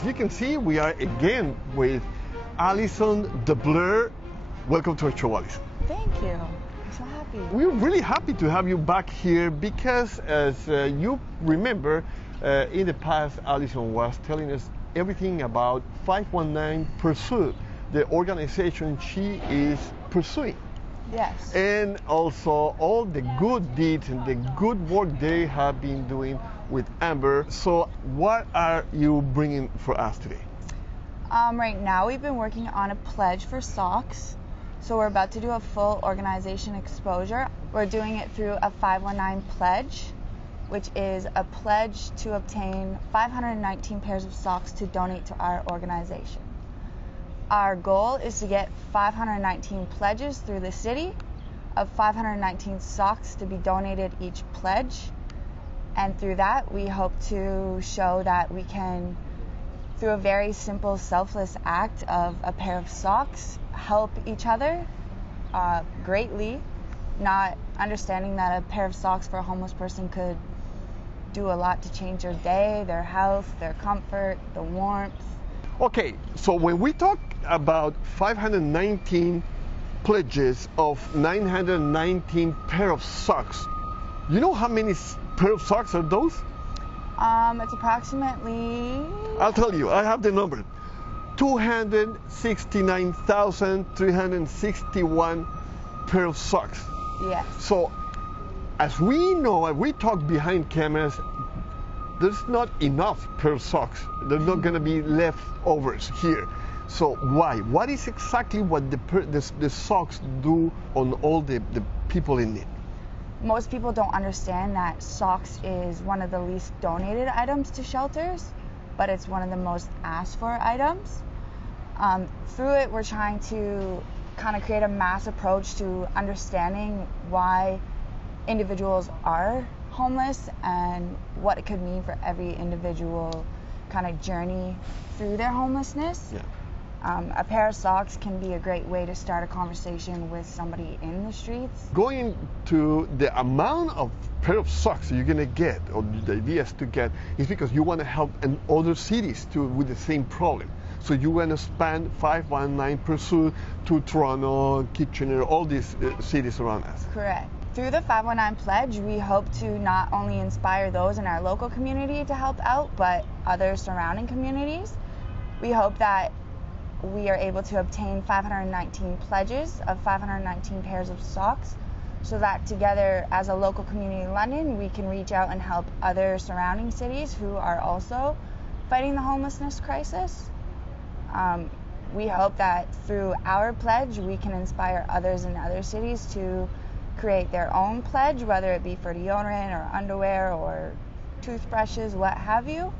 as you can see, we are again with Alison DeBleur. Welcome to our show, Alison. Thank you. I'm so happy. We're really happy to have you back here because, as you remember, in the past, Alison was telling us everything about 519 Pursuit, the organization she is pursuing. Yes. And also all the good deeds and the good work they have been doing with Amber. So what are you bringing for us today? Right now we've been working on a pledge for socks. So we're about to do a full organization exposure. We're doing it through a 519 pledge, which is a pledge to obtain 519 pairs of socks to donate to our organization. Our goal is to get 519 pledges through the city of 519 socks to be donated each pledge. And through that, we hope to show that we can, through a very simple, selfless act of a pair of socks, help each other greatly, not understanding that a pair of socks for a homeless person could do a lot to change their day, their health, their comfort, the warmth. Okay, so when we talk about 519 pledges of 919 pair of socks, you know how many pair of socks are those? It's approximately... I'll tell you, I have the number. 269,361 pair of socks. Yes. So, as we know, as we talk behind cameras, there's not enough pair of socks. There's not going to be leftovers here. So why? What is exactly what the socks do on all the people in need? Most people don't understand that socks is one of the least donated items to shelters, but it's one of the most asked for items. Through it, we're trying to kind of create a mass approach to understanding why individuals are homeless and what it could mean for every individual kind of journey through their homelessness. Yeah. A pair of socks can be a great way to start a conversation with somebody in the streets. Going to the amount of pair of socks you're gonna get, or the idea is to get, is because you want to help in other cities too with the same problem. So you want to span 519 Pursuit to Toronto, Kitchener, all these cities around us. Correct. Through the 519 pledge, we hope to not only inspire those in our local community to help out, but other surrounding communities. We hope that we are able to obtain 519 pledges of 519 pairs of socks, so that together as a local community in London, we can reach out and help other surrounding cities who are also fighting the homelessness crisis. We hope that through our pledge, we can inspire others in other cities to create their own pledge, whether it be for deodorant or underwear or toothbrushes, what have you,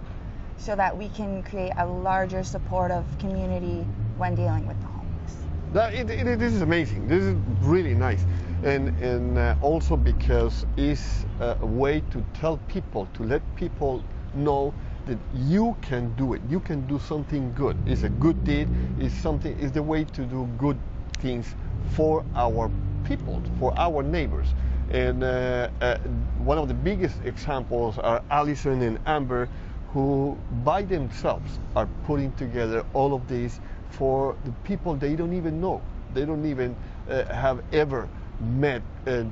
so that we can create a larger supportive community when dealing with the homeless. This is amazing. This is really nice. And also because it's a way to tell people, to let people know that you can do it. You can do something good. It's a good deed. It's the way to do good things for our people, for our neighbors. And one of the biggest examples are Alison and Amber, who by themselves are putting together all of this for the people they don't even know. They don't even have ever met,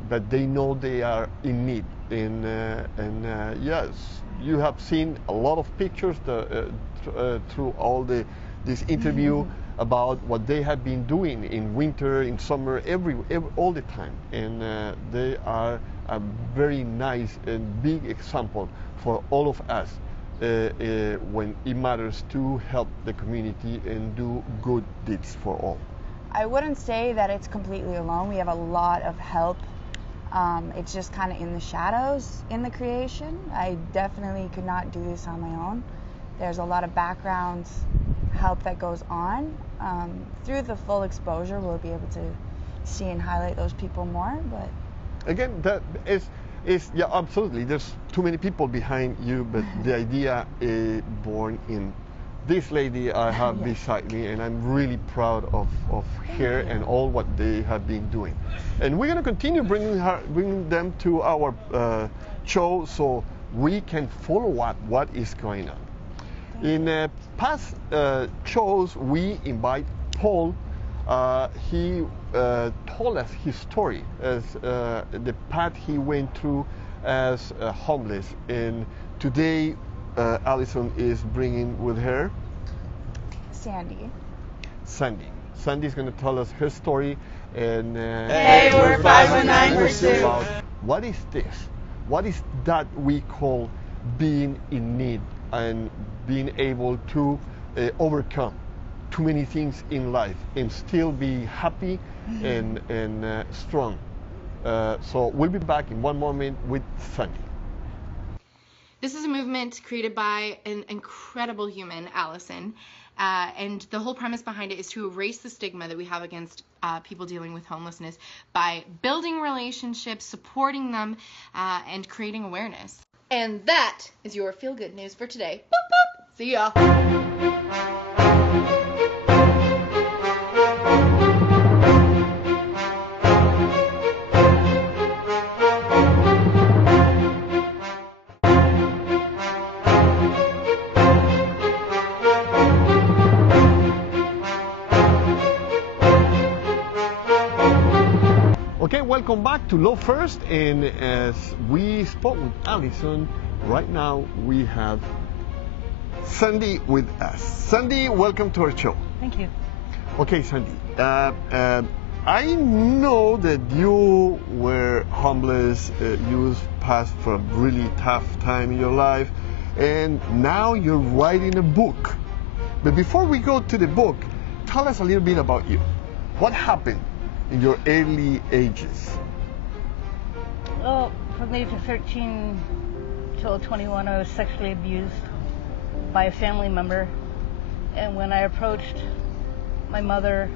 but they know they are in need. And yes, you have seen a lot of pictures through all this interview about what they have been doing in winter, in summer, all the time. And they are a very nice and big example for all of us when it matters to help the community and do good deeds for all. I wouldn't say that it's completely alone. We have a lot of help. It's just kind of in the shadows in the creation. I definitely could not do this on my own. There's a lot of background help that goes on. Through the full exposure, we'll be able to see and highlight those people more. But again, that is yeah, absolutely. There's too many people behind you, but the idea is born in this lady I have beside me, and I'm really proud of her and all what they have been doing. And we're going to continue bringing them to our show so we can follow up what is going on. In past shows, we invite Paul. He told us his story as the path he went through as homeless. And today, Allison is bringing with her Sandy. Sandy. Sandy's going to tell us her story. And Hey, we're 519 Pursuit. About what is this? What is that we call being in need and being able to overcome too many things in life and still be happy and strong. So we'll be back in one moment with Sandy. This is a movement created by an incredible human, Allison. And the whole premise behind it is to erase the stigma that we have against people dealing with homelessness by building relationships, supporting them, and creating awareness. And that is your feel-good news for today. Boop, boop. See ya. Okay, welcome back to Love First, and as we spoke with Allison, right now we have Sandy with us. Sandy, welcome to our show. Thank you. Okay, Sandy, I know that you were homeless, you passed for a really tough time in your life, and now you're writing a book. But before we go to the book, tell us a little bit about you. What happened in your early ages? Well, from the age of 13 till 21, I was sexually abused by a family member. And when I approached my mother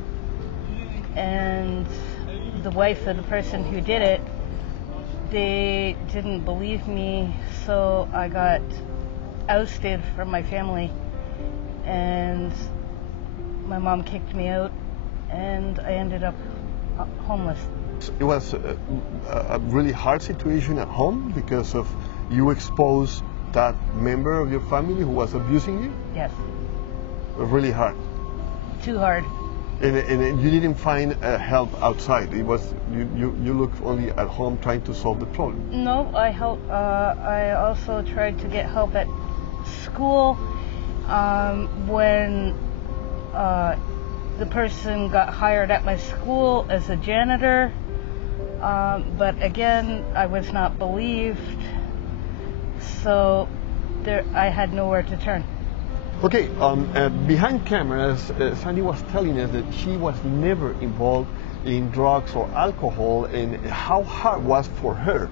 and the wife of the person who did it, they didn't believe me, so I got ousted from my family. And my mom kicked me out, and I ended up homeless. It was a really hard situation at home because of you exposed that member of your family who was abusing you? Yes. Really hard. Too hard. And you didn't find help outside. It was you looked only at home trying to solve the problem. No, I also tried to get help at school when the person got hired at my school as a janitor, but again, I was not believed, so I had nowhere to turn. Okay, behind cameras, Sandy was telling us that she was never involved in drugs or alcohol, and how hard it was for her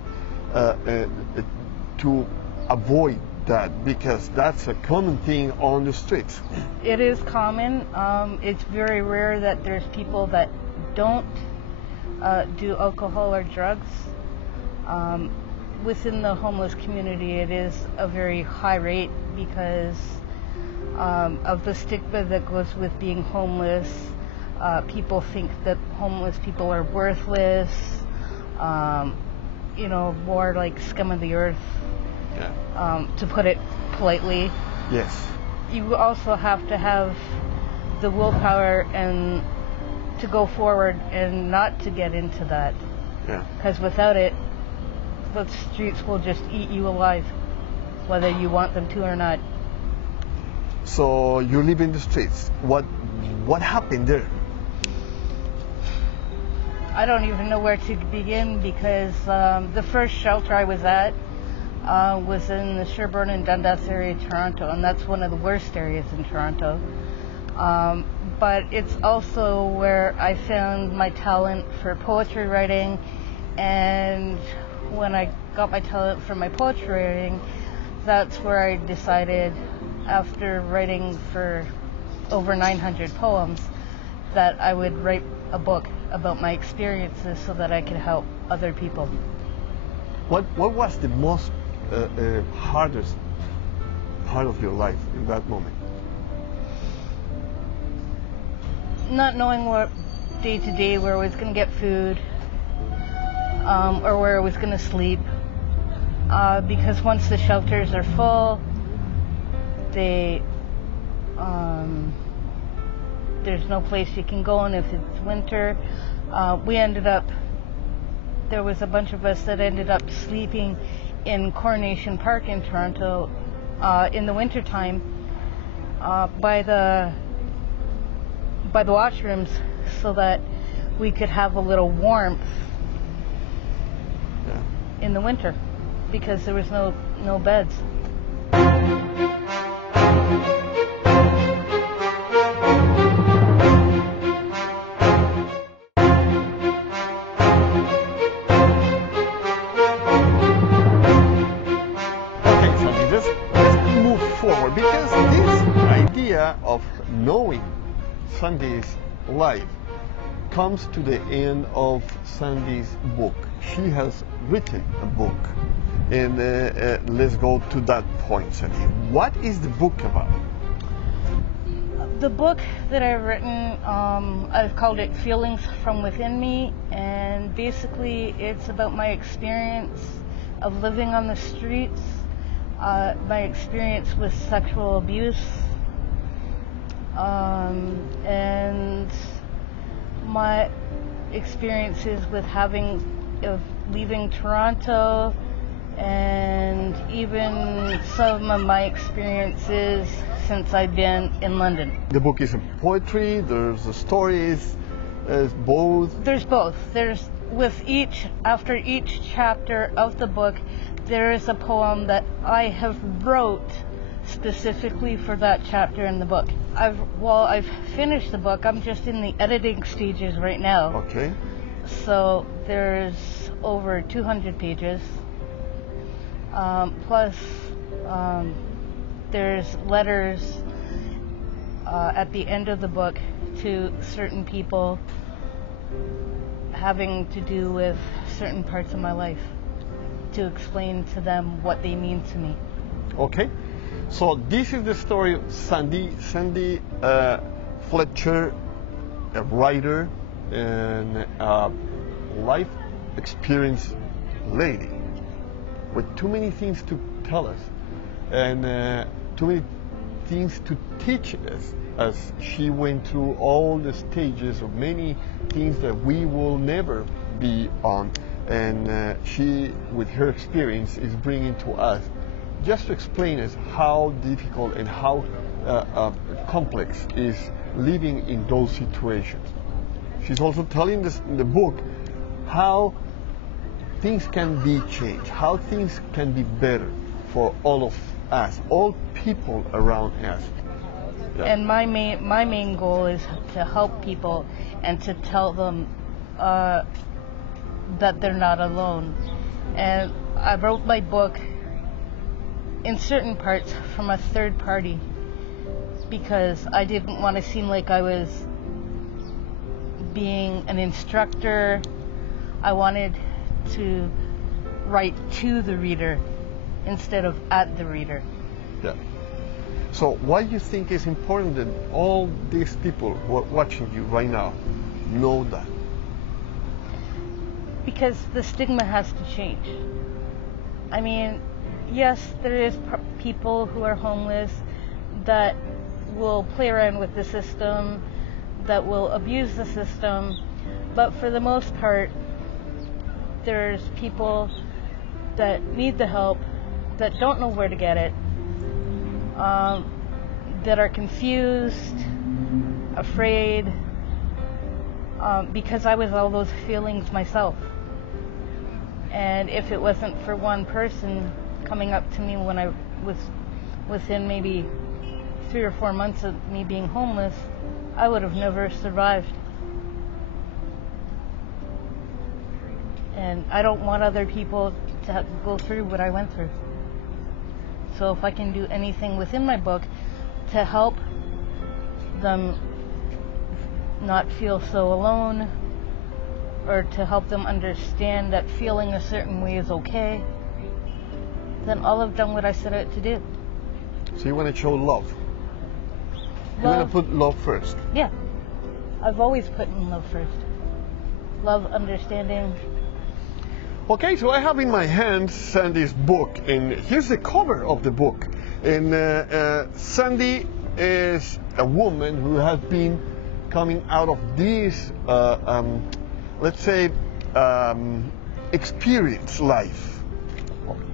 to avoid that, because that's a common thing on the streets. It is common. It's very rare that there's people that don't do alcohol or drugs. Within the homeless community, it is a very high rate because of the stigma that goes with being homeless. People think that homeless people are worthless, more like scum of the earth. Yeah. To put it politely. Yes. You also have to have the willpower and to go forward and not to get into that. Yeah. Because without it, the streets will just eat you alive, whether you want them to or not. So you live in the streets. What happened there? I don't even know where to begin because the first shelter I was at was in the Sherbourne and Dundas area of Toronto, and that's one of the worst areas in Toronto. But it's also where I found my talent for poetry writing, and when I got my talent for my poetry writing, that's where I decided, after writing for over 900 poems, that I would write a book about my experiences so that I could help other people. What was the most hardest part of your life in that moment? Not knowing what day to day where I was going to get food or where I was going to sleep, because once the shelters are full, they There's no place you can go, and if it's winter, there was a bunch of us that ended up sleeping in Coronation Park in Toronto in the wintertime by the washrooms so that we could have a little warmth in the winter because there was no beds. Forward, because this idea of knowing Sandy's life comes to the end of Sandy's book. She has written a book, and let's go to that point, Sandy. What is the book about? The book that I've written, I've called it Feelings from Within Me, and basically it's about my experience of living on the streets, my experience with sexual abuse, and my experiences with leaving Toronto, and even some of my experiences since I've been in London. The book is a poetry, there's the stories, there's both. There's both. After each chapter of the book, there is a poem that I have wrote specifically for that chapter in the book. I've finished the book. I'm just in the editing stages right now. Okay. So there's over 200 pages. Plus, there's letters at the end of the book to certain people having to do with certain parts of my life, to explain to them what they mean to me. Okay, so this is the story of Sandy Fletcher, a writer and a life experience lady with too many things to tell us and too many things to teach us, as she went through all the stages of many things that we will never be on. And she, with her experience, is bringing to us just to explain us how difficult and how complex is living in those situations. She's also telling us in the book how things can be changed, how things can be better for all of us, all people around us. Yeah. And my main goal is to help people and to tell them that they're not alone. And I wrote my book in certain parts from a third party because I didn't want to seem like I was being an instructor. I wanted to write to the reader instead of at the reader. Yeah. So why do you think it's important that all these people who are watching you right now know that? Because the stigma has to change. I mean, yes, there is people who are homeless that will play around with the system, that will abuse the system, but for the most part, there's people that need the help, that don't know where to get it, that are confused, afraid, because I was all those feelings myself. And if it wasn't for one person coming up to me when I was within maybe 3 or 4 months of me being homeless, I would have never survived. And I don't want other people to have to go through what I went through. So if I can do anything within my book to help them not feel so alone, or to help them understand that feeling a certain way is okay, then I'll have done what I set out to do. So you want to show love. You want to put love first. Yeah. I've always put in love first. Love, understanding. Okay, so I have in my hands Sandy's book, and here's the cover of the book. And Sandy is a woman who has been coming out of this, let's say, experience life.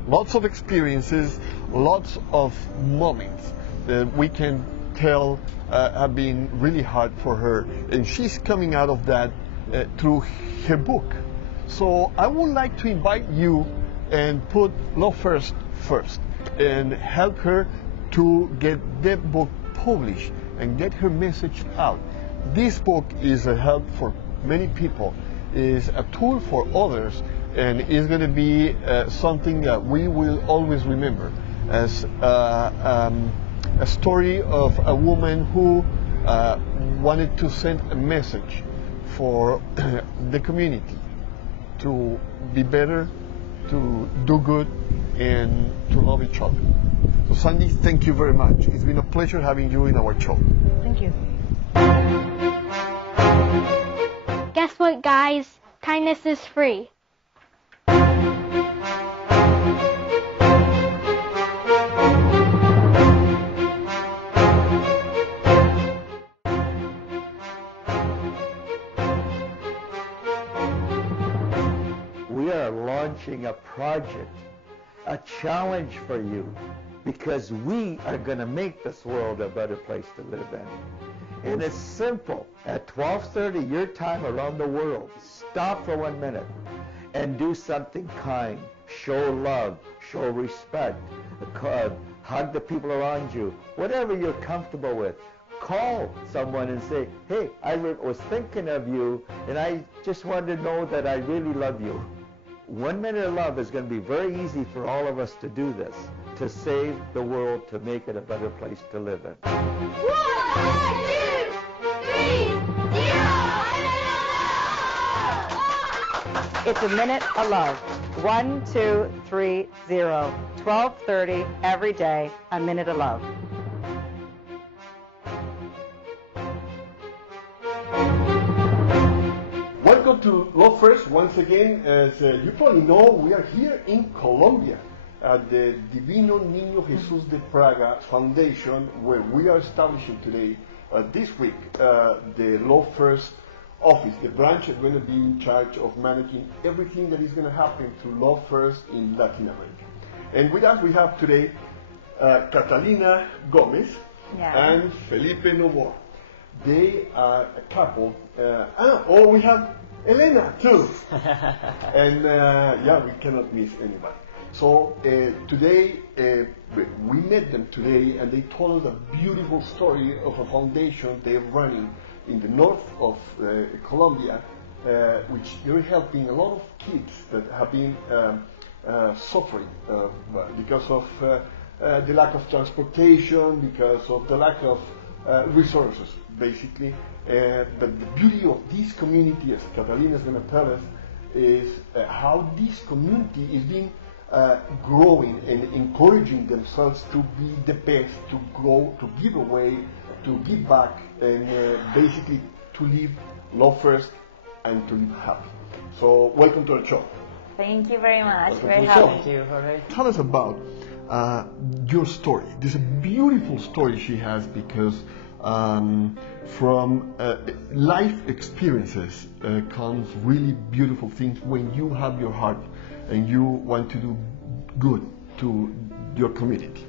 Lots of experiences, lots of moments that we can tell have been really hard for her. And she's coming out of that through her book. So I would like to invite you and put Love First first and help her to get that book published and get her message out. This book is a help for many people, is a tool for others, and is going to be something that we will always remember as a story of a woman who wanted to send a message for the community to be better, to do good, and to love each other. So Sandy, thank you very much. It's been a pleasure having you in our show. Thank you. Guess what, guys? Kindness is free. We are launching a project, a challenge for you, because we are going to make this world a better place to live in. And it's simple. At 12:30 your time around the world, stop for 1 minute and do something kind. Show love, show respect, hug the people around you, whatever you're comfortable with. Call someone and say, hey, I was thinking of you, and I just wanted to know that I really love you. 1 minute of love is going to be very easy for all of us to do this, to save the world, to make it a better place to live in. 1, 2, 3, 0. It's a minute of love. 1, 2, 3, 0. 12:30 every day, a minute of love. Welcome to Love First once again. As you probably know, we are here in Colombia at the Divino Niño Jesús de Praga Foundation, where we are establishing today, this week, the Love First office, the branch is going to be in charge of managing everything that is going to happen to Love First in Latin America. And with us we have today Catalina Gomez and Felipe Novoa. They are a couple. We have Elena too. And we cannot miss anybody. So today, we met them today, and they told us a beautiful story of a foundation they're running in the north of Colombia, which they're helping a lot of kids that have been suffering because of the lack of transportation, because of the lack of resources, basically. But the beauty of this community, as Catalina is going to tell us, is how this community is being growing and encouraging themselves to be the best, to grow, to give away, to give back, and basically to live love first and to live happy. So welcome to our show. Thank you very much. Welcome Very to the show. happy. Thank you, Jorge. Tell us about your story. There's a beautiful story she has, because from life experiences comes really beautiful things when you have your heart and you want to do good to your community.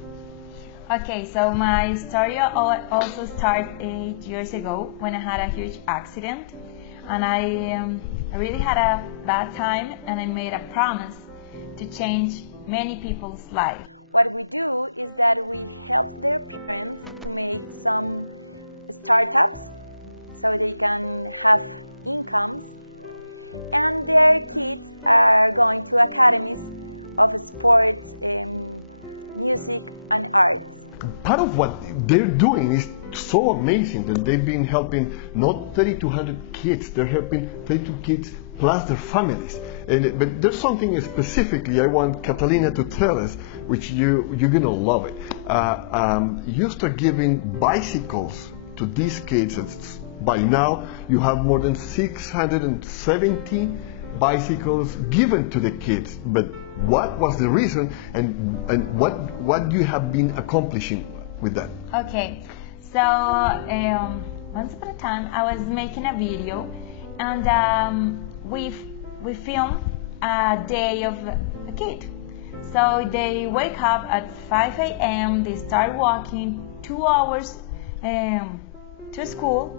Okay, so my story also started 8 years ago when I had a huge accident, and I really had a bad time, and I made a promise to change many people's lives. Part of what they're doing is so amazing that they've been helping not 3,200 kids, they're helping 32 kids plus their families. But there's something specifically I want Catalina to tell us, which you're going to love it. You start giving bicycles to these kids. By now, you have more than 670 bicycles given to the kids. But what was the reason, and what you have been accomplishing with that? Okay, So once upon a time, I was making a video, and we filmed a day of a kid. So they wake up at 5 a.m. They start walking 2 hours to school.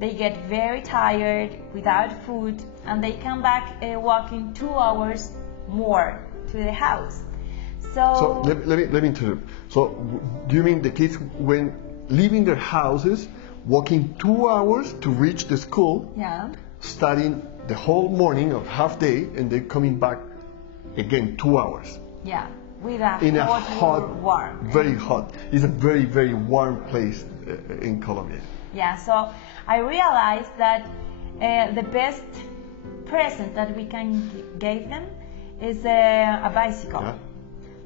They get very tired without food, and they come back walking 2 hours more to the house. So let me interrupt. So do you mean the kids when leaving their houses, walking 2 hours to reach the school, Yeah. studying the whole morning or half day, and then coming back again 2 hours? Yeah, with a In a hot, warm. very hot. It's a very, very warm place in Colombia. Yeah, so I realized that the best present that we can give them is a bicycle. Yeah.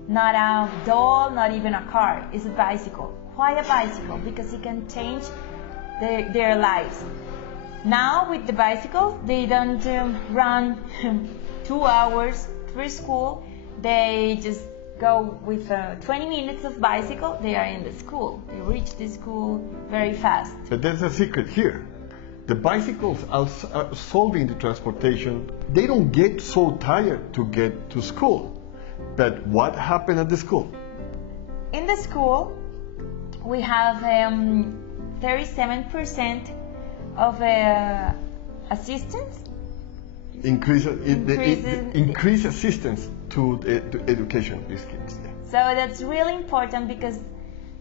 Not a doll, not even a car. It's a bicycle. Why a bicycle? Because it can change their lives. Now with the bicycle, they don't run 2 hours through school. They just go with 20 minutes of bicycle. They are in the school. They reach the school very fast. But there's a secret here. The bicycles are solving the transportation. They don't get so tired to get to school. But what happened at the school? In the school, we have 37% of assistance. Increase assistance to education of these kids. So that's really important because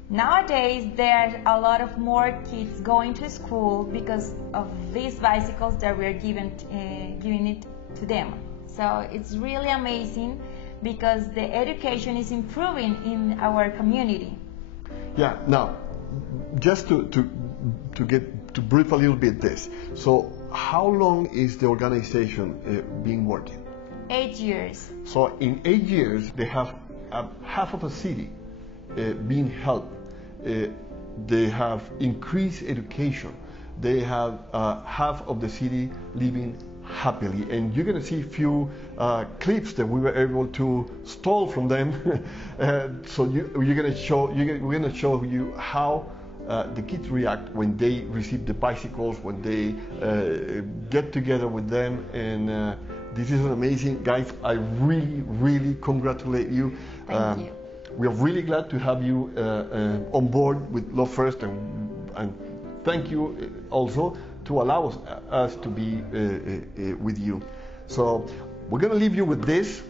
nowadays there are a lot of more kids going to school because of these bicycles that we're giving it to them. So it's really amazing because the education is improving in our community. Yeah. Now, just to brief a little bit this. So, how long is the organization been working? 8 years. So, in 8 years, they have half of a city being helped. They have increased education. They have half of the city living happily, and you're going to see a few clips that we were able to stole from them. So we're going to show you how the kids react when they receive the bicycles, when they get together with them, and this is amazing, guys. I really congratulate you. Thank you. We are really glad to have you on board with Love First, and thank you also to allow us to be with you. So we're going to leave you with this.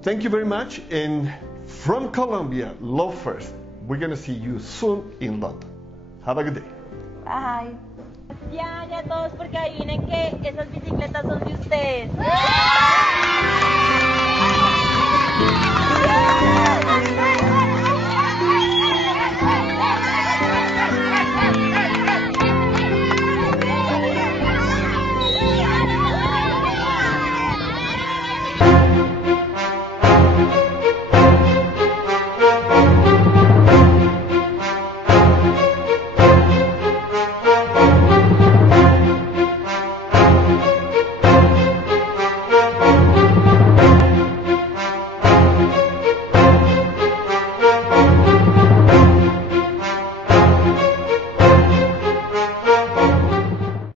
Thank you very much. And from Colombia, Love First. We're going to see you soon in London. Have a good day. Bye. Ya todos, porque adivinen que esas bicicletas son de ustedes.